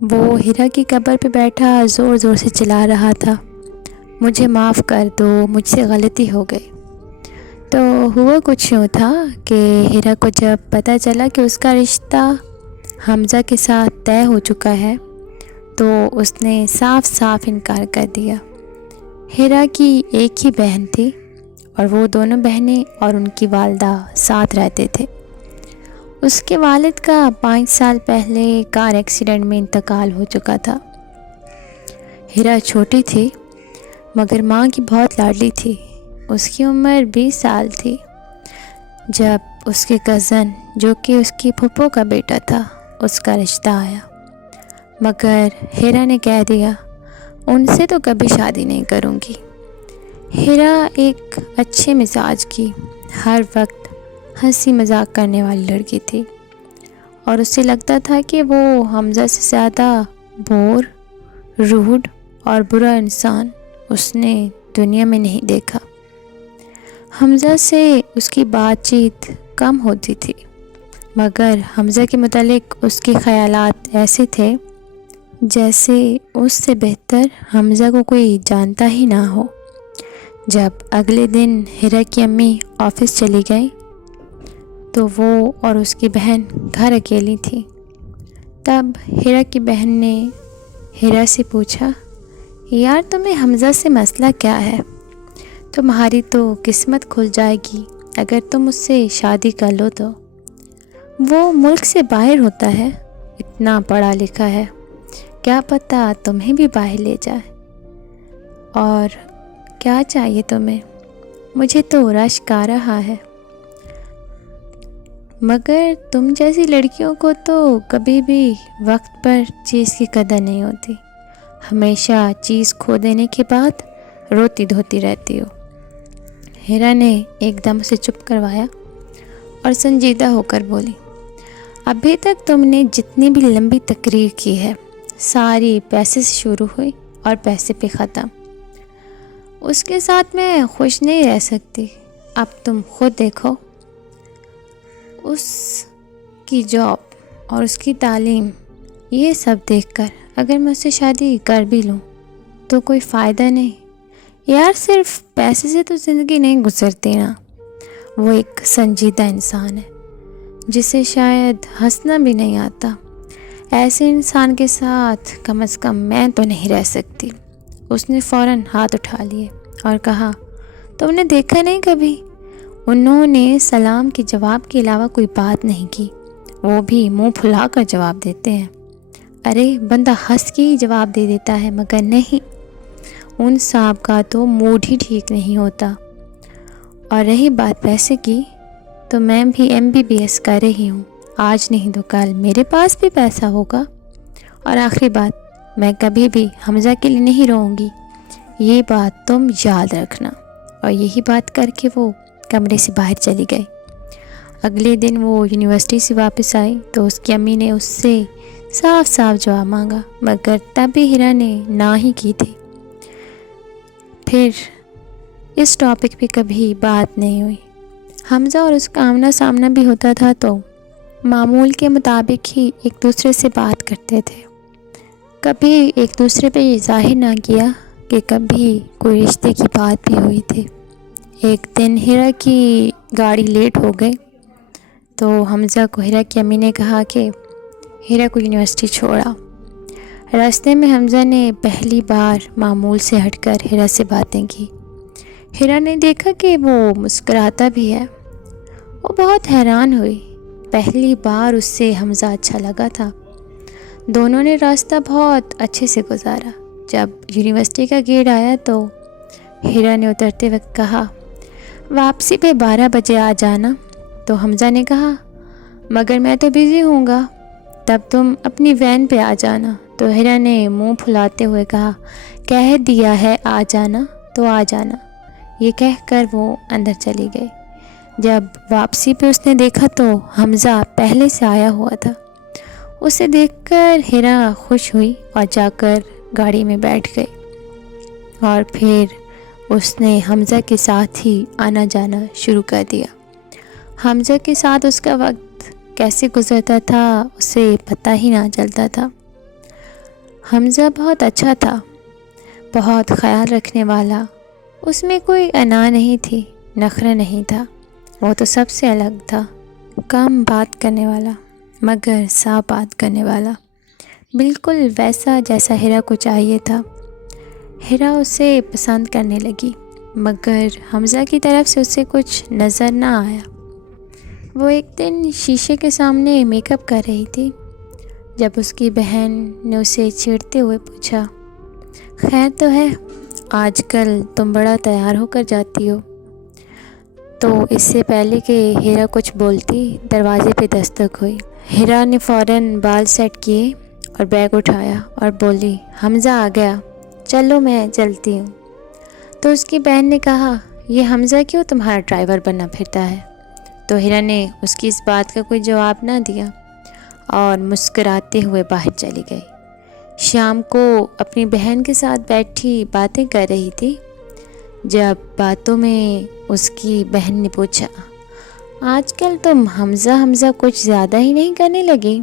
وہ ہیرا کی قبر پہ بیٹھا زور زور سے چلا رہا تھا، مجھے معاف کر دو، مجھ سے غلطی ہو گئی۔ تو ہوا کچھ یوں تھا کہ ہیرا کو جب پتہ چلا کہ اس کا رشتہ حمزہ کے ساتھ طے ہو چکا ہے تو اس نے صاف صاف انکار کر دیا۔ ہیرا کی ایک ہی بہن تھی اور وہ دونوں بہنیں اور ان کی والدہ ساتھ رہتے تھے۔ اس کے والد کا 5 سال پہلے کار ایکسیڈنٹ میں انتقال ہو چکا تھا۔ ہیرا چھوٹی تھی مگر ماں کی بہت لاڈلی تھی۔ اس کی عمر 20 سال تھی جب اس کے کزن جو کہ اس کی پھپھو کا بیٹا تھا اس کا رشتہ آیا، مگر ہیرا نے کہہ دیا ان سے تو کبھی شادی نہیں کروں گی۔ ہیرا ایک اچھے مزاج کی، ہر وقت ہنسی مذاق کرنے والی لڑکی تھی اور اسے لگتا تھا کہ وہ حمزہ سے زیادہ بور، روڈ اور برا انسان اس نے دنیا میں نہیں دیکھا۔ حمزہ سے اس کی بات چیت کم ہوتی تھی مگر حمزہ کے متعلق اس کے خیالات ایسے تھے جیسے اس سے بہتر حمزہ کو کوئی جانتا ہی نہ ہو۔ جب اگلے دن ہیرا کی امی آفس چلی گئی تو وہ اور اس کی بہن گھر اکیلی تھی۔ تب ہیرا کی بہن نے ہیرا سے پوچھا، یار تمہیں حمزہ سے مسئلہ کیا ہے؟ تمہاری تو قسمت کھل جائے گی اگر تم اس سے شادی کر لو تو۔ وہ ملک سے باہر ہوتا ہے، اتنا پڑھا لکھا ہے، کیا پتہ تمہیں بھی باہر لے جائے۔ اور کیا چاہیے تمہیں؟ مجھے تو رشک آ رہا ہے، مگر تم جیسی لڑکیوں کو تو کبھی بھی وقت پر چیز کی قدر نہیں ہوتی، ہمیشہ چیز کھو دینے کے بعد روتی دھوتی رہتی ہو۔ ہیرا نے ایک دم سے چپ کروایا اور سنجیدہ ہو کر بولی، ابھی تک تم نے جتنی بھی لمبی تقریر کی ہے ساری پیسے سے شروع ہوئی اور پیسے پہ ختم۔ اس کے ساتھ میں خوش نہیں رہ سکتی۔ اب تم خود دیکھو، اس کی جاب اور اس کی تعلیم، یہ سب دیکھ کر اگر میں اس سے شادی کر بھی لوں تو کوئی فائدہ نہیں۔ یار صرف پیسے سے تو زندگی نہیں گزرتی نا۔ وہ ایک سنجیدہ انسان ہے جسے شاید ہنسنا بھی نہیں آتا۔ ایسے انسان کے ساتھ کم از کم میں تو نہیں رہ سکتی۔ اس نے فوراً ہاتھ اٹھا لیے اور کہا، تم نے دیکھا نہیں کبھی؟ انہوں نے سلام کے جواب کے علاوہ کوئی بات نہیں کی، وہ بھی منہ پھلا کر جواب دیتے ہیں۔ ارے بندہ ہنس کے ہی جواب دے دیتا ہے مگر نہیں، ان صاحب کا تو موڈ ہی ٹھیک نہیں ہوتا۔ اور رہی بات پیسے کی تو میں بھی MBBS کر رہی ہوں، آج نہیں تو کل میرے پاس بھی پیسہ ہوگا۔ اور آخری بات، میں کبھی بھی حمزہ کے لیے نہیں روؤں گی، یہ بات تم یاد رکھنا۔ اور یہی بات کر کے وہ کمرے سے باہر چلی گئی۔ اگلے دن وہ یونیورسٹی سے واپس آئی تو اس کی امی نے اس سے صاف صاف جواب مانگا مگر تب بھی ہیرا نے نہ ہی کی تھی۔ پھر اس ٹاپک پہ کبھی بات نہیں ہوئی۔ حمزہ اور اس کا آمنا سامنا بھی ہوتا تھا تو معمول کے مطابق ہی ایک دوسرے سے بات کرتے تھے، کبھی ایک دوسرے پہ یہ ظاہر نہ کیا کہ کبھی کوئی رشتے کی بات بھی ہوئی تھی۔ ایک دن ہیرا کی گاڑی لیٹ ہو گئی تو حمزہ کو ہیرا کی امی نے کہا کہ ہیرا کو یونیورسٹی چھوڑا۔ راستے میں حمزہ نے پہلی بار معمول سے ہٹ کر ہیرا سے باتیں کی۔ ہیرا نے دیکھا کہ وہ مسکراتا بھی ہے۔ وہ بہت حیران ہوئی، پہلی بار اس سے حمزہ اچھا لگا تھا۔ دونوں نے راستہ بہت اچھے سے گزارا۔ جب یونیورسٹی کا گیٹ آیا تو ہیرا نے اترتے وقت کہا، واپسی پہ 12 بجے آ جانا۔ تو حمزہ نے کہا، مگر میں تو بزی ہوں گا۔ تب تم اپنی وین پہ آ جانا۔ تو ہیرا نے منہ پھلاتے ہوئے کہا، کہہ دیا ہے آ جانا تو آ جانا۔ یہ کہہ کر وہ اندر چلی گئی۔ جب واپسی پہ اس نے دیکھا تو حمزہ پہلے سے آیا ہوا تھا۔ اسے دیکھ کر ہیرا خوش ہوئی اور جا کر گاڑی میں بیٹھ گئی اور پھر اس نے حمزہ کے ساتھ ہی آنا جانا شروع کر دیا۔ حمزہ کے ساتھ اس کا وقت کیسے گزرتا تھا اسے پتہ ہی نہ چلتا تھا۔ حمزہ بہت اچھا تھا، بہت خیال رکھنے والا، اس میں کوئی انا نہیں تھی، نخرہ نہیں تھا، وہ تو سب سے الگ تھا، کم بات کرنے والا مگر صاف بات کرنے والا، بالکل ویسا جیسا ہیرا کو چاہیے تھا۔ ہیرا اسے پسند کرنے لگی مگر حمزہ کی طرف سے اسے کچھ نظر نہ آیا۔ وہ ایک دن شیشے کے سامنے میک اپ کر رہی تھی جب اس کی بہن نے اسے چھیڑتے ہوئے پوچھا، خیر تو ہے، آج کل تم بڑا تیار ہو کر جاتی ہو۔ تو اس سے پہلے کہ ہیرا کچھ بولتی دروازے پہ دستک ہوئی۔ ہیرا نے فوراً بال سیٹ کیے اور بیگ اٹھایا اور بولی، حمزہ آ گیا، چلو میں چلتی ہوں۔ تو اس کی بہن نے کہا، یہ حمزہ کیوں تمہارا ڈرائیور بنا پھرتا ہے؟ تو ہیرا نے اس کی اس بات کا کوئی جواب نہ دیا اور مسکراتے ہوئے باہر چلی گئی۔ شام کو اپنی بہن کے ساتھ بیٹھی باتیں کر رہی تھی جب باتوں میں اس کی بہن نے پوچھا، آج کل تم حمزہ حمزہ کچھ زیادہ ہی نہیں کرنے لگی؟